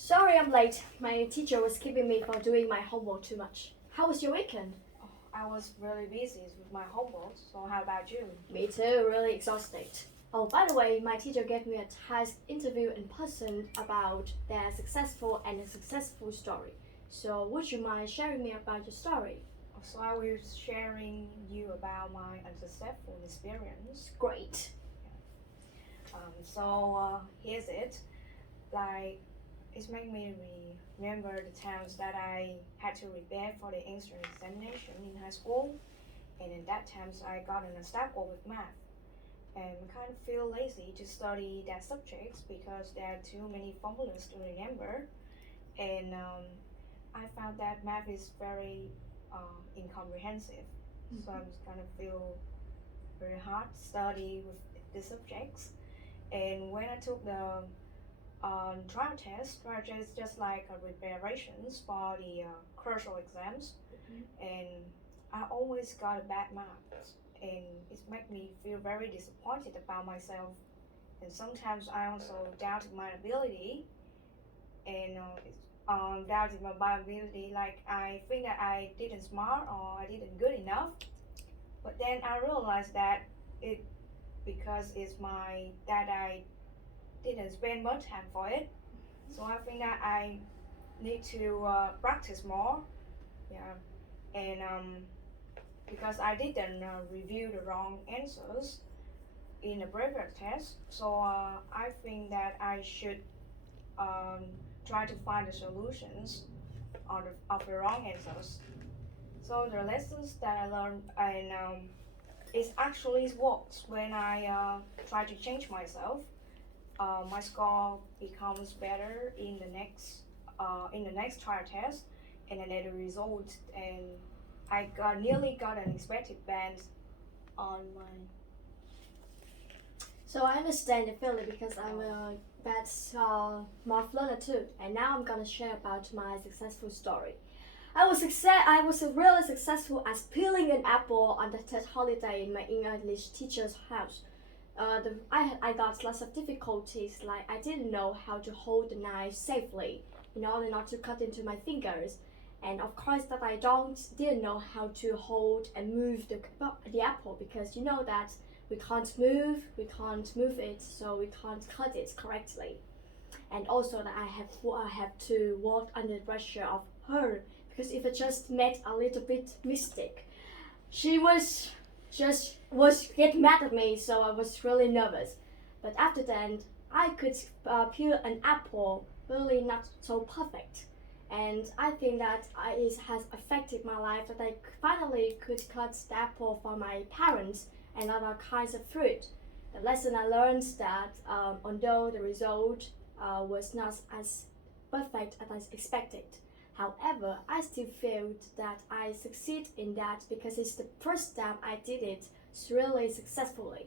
Sorry I'm late. My teacher was keeping me from doing my homework too much. How was your weekend? I was really busy with my homework, so how about you? Me too, really exhausted. Oh, by the way, my teacher gave me a task interview in person about their successful and unsuccessful story. So would you mind sharing me about your story? So I was sharing you about my unsuccessful experience. Great. Here's it. Like, it's made me remember the times that I had to prepare for the entrance examination in high school, and in that times I got an obstacle with math. And I kind of feel lazy to study that subject because there are too many formulas to remember, and I found that math is very incomprehensive. So I'm just kind of feel very hard to study with the subjects. And when I took the trial test is just like a preparations for the crucial exams, and I always got a bad marks, and it made me feel very disappointed about myself. And sometimes I also doubted my ability, and doubted my ability. Like I think that I didn't smart or I didn't good enough. But then I realized that it because it's my that I didn't spend much time for it. So I think that I need to practice more. Yeah, and because I didn't review the wrong answers in the previous test, so I think that I should um, try to find the solutions of the wrong answers. So the lessons that I learned and it actually works when I try to change myself. My score becomes better in the next trial test, and then the result, and nearly got an expected band on my. So I understand the feeling because I'm a bad math learner too, and now I'm gonna share about my successful story. I was really successful as peeling an apple on the test holiday in my English teacher's house. I got lots of difficulties, like I didn't know how to hold the knife safely in order not to cut into my fingers, and of course that I didn't know how to hold and move the apple because you know that we can't move it, so we can't cut it correctly, and also that I have to work under the pressure of her because if I just made a little bit mistake, she was get mad at me, so I was really nervous. But after that, I could peel an apple really not so perfect, and I think that it has affected my life that I finally could cut the apple for my parents and other kinds of fruit. The lesson I learned that although the result was not as perfect as I expected, however, I still feel that I succeed in that because it's the first time I did it really successfully.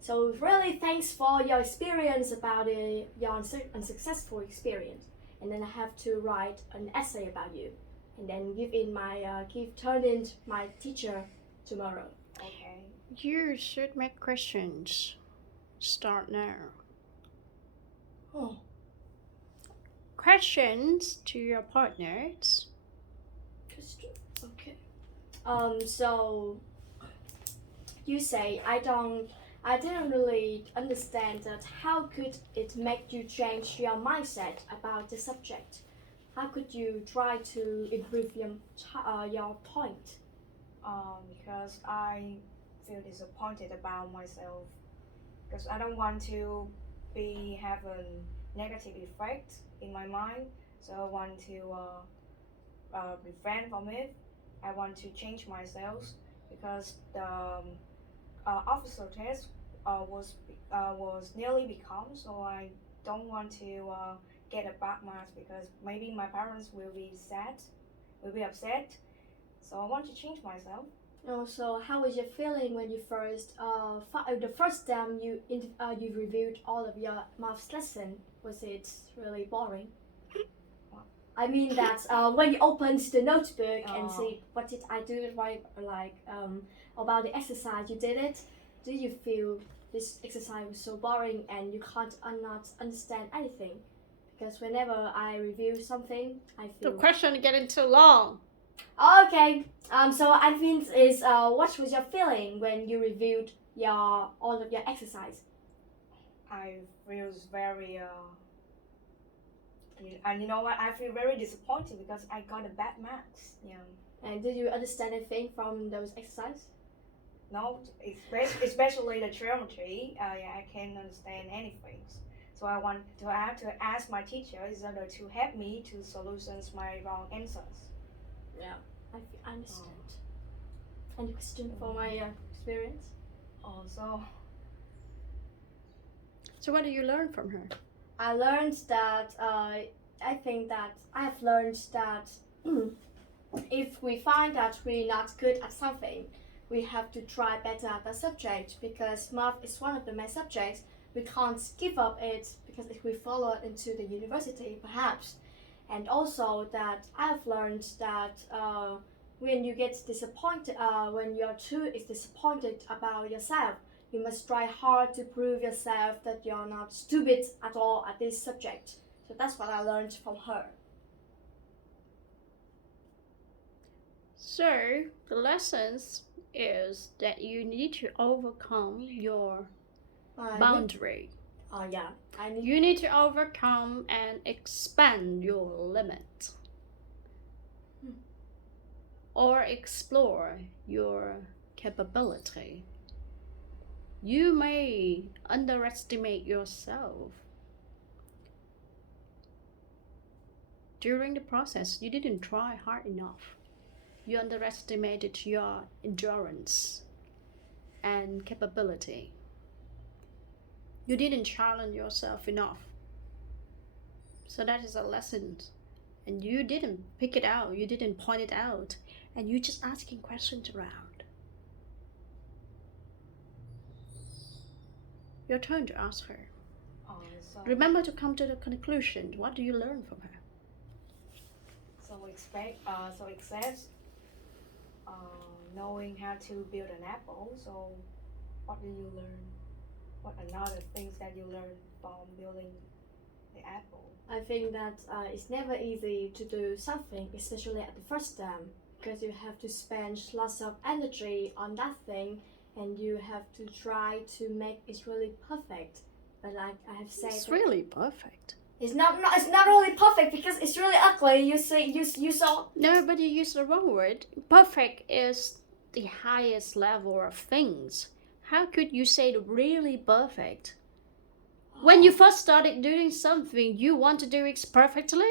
So really thanks for your experience about your unsuccessful experience. And then I have to write an essay about you, and then turn in my teacher tomorrow. Okay. You should make questions. Start now. Oh, Questions to your partners. okay. So you say I didn't really understand that how could it make you change your mindset about the subject? How could you try to improve your point? Because I feel disappointed about myself because I don't want to have a negative effect in my mind. So I want to refrain from it. I want to change myself because the officer test was nearly become. So I don't want to get a bad marks because maybe my parents will be upset. So I want to change myself. Also, how was your feeling when you the first time you reviewed all of your maths lesson? Was it really boring? I mean that when you opened the notebook and see what did I do right, like about the exercise you did it, do you feel this exercise was so boring and you can't not understand anything? because whenever I review something, I The feel. question is getting too long. Okay. So I think is what was your feeling when you reviewed all of your exercise? I feel very and you know what? I feel very disappointed because I got a bad marks. Yeah. And did you understand anything from those exercises? No, especially the geometry. I can't understand anything. So I have to ask my teacher in order to help me to solutions my wrong answers. Yeah, I understand. Any question for my experience? Also, So what do you learn from her? I learned that I think that I have learned that if we find that we're not good at something, we have to try better at the subject because math is one of the main subjects. We can't give up it because if we follow it into the university, perhaps. And also that I've learned that when you get disappointed, when you're too is disappointed about yourself, you must try hard to prove yourself that you're not stupid at all at this subject. So that's what I learned from her. So the lessons is that you need to overcome your boundary. Yeah, I need. You need to overcome and expand your limit. Or explore your capability. You may underestimate yourself. During the process, you didn't try hard enough. You underestimated your endurance and capability. You didn't challenge yourself enough. So that is a lesson. And you didn't pick it out, you didn't point it out, and you're just asking questions around. Your turn to ask her. Remember to come to the conclusion. What do you learn from her? So except knowing how to build an apple. So what do you learn? What another things that you learn from building the apple? I think that it's never easy to do something, especially at the first time, because you have to spend lots of energy on that thing, and you have to try to make it really perfect. But like I have said, It's really perfect. It's not really perfect because it's really ugly. You saw. No, but you used the wrong word. Perfect is the highest level of things. How could you say really perfect? When you first started doing something, you want to do it perfectly?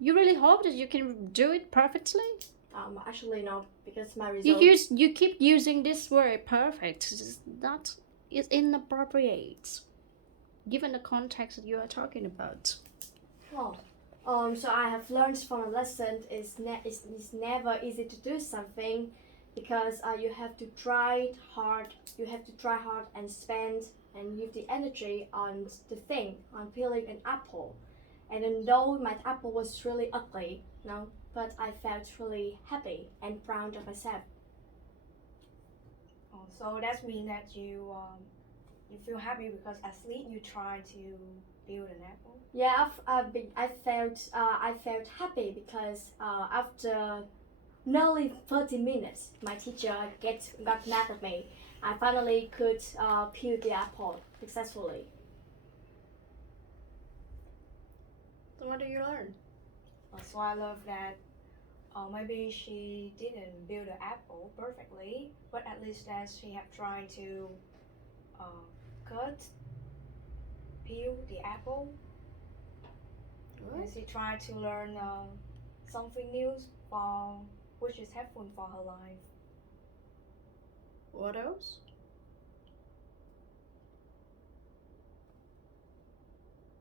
You really hope that you can do it perfectly? Actually no, because my result. You keep using this word perfect. It's inappropriate, given the context that you are talking about. Oh. So I have learned from a lesson it's never easy to do something because you have to try hard. You have to try hard and spend and use the energy on the thing, on peeling an apple. And then though my apple was really ugly, but I felt really happy and proud of myself. So that means that you feel happy because at least you try to build an apple. Yeah, I felt happy because after nearly 30 minutes, my teacher got mad at me. I finally could peel the apple successfully. So what do you learn? So I love that maybe she didn't build the apple perfectly, but at least that she have tried to peel the apple. And she tried to learn something new which is helpful for her life. What else?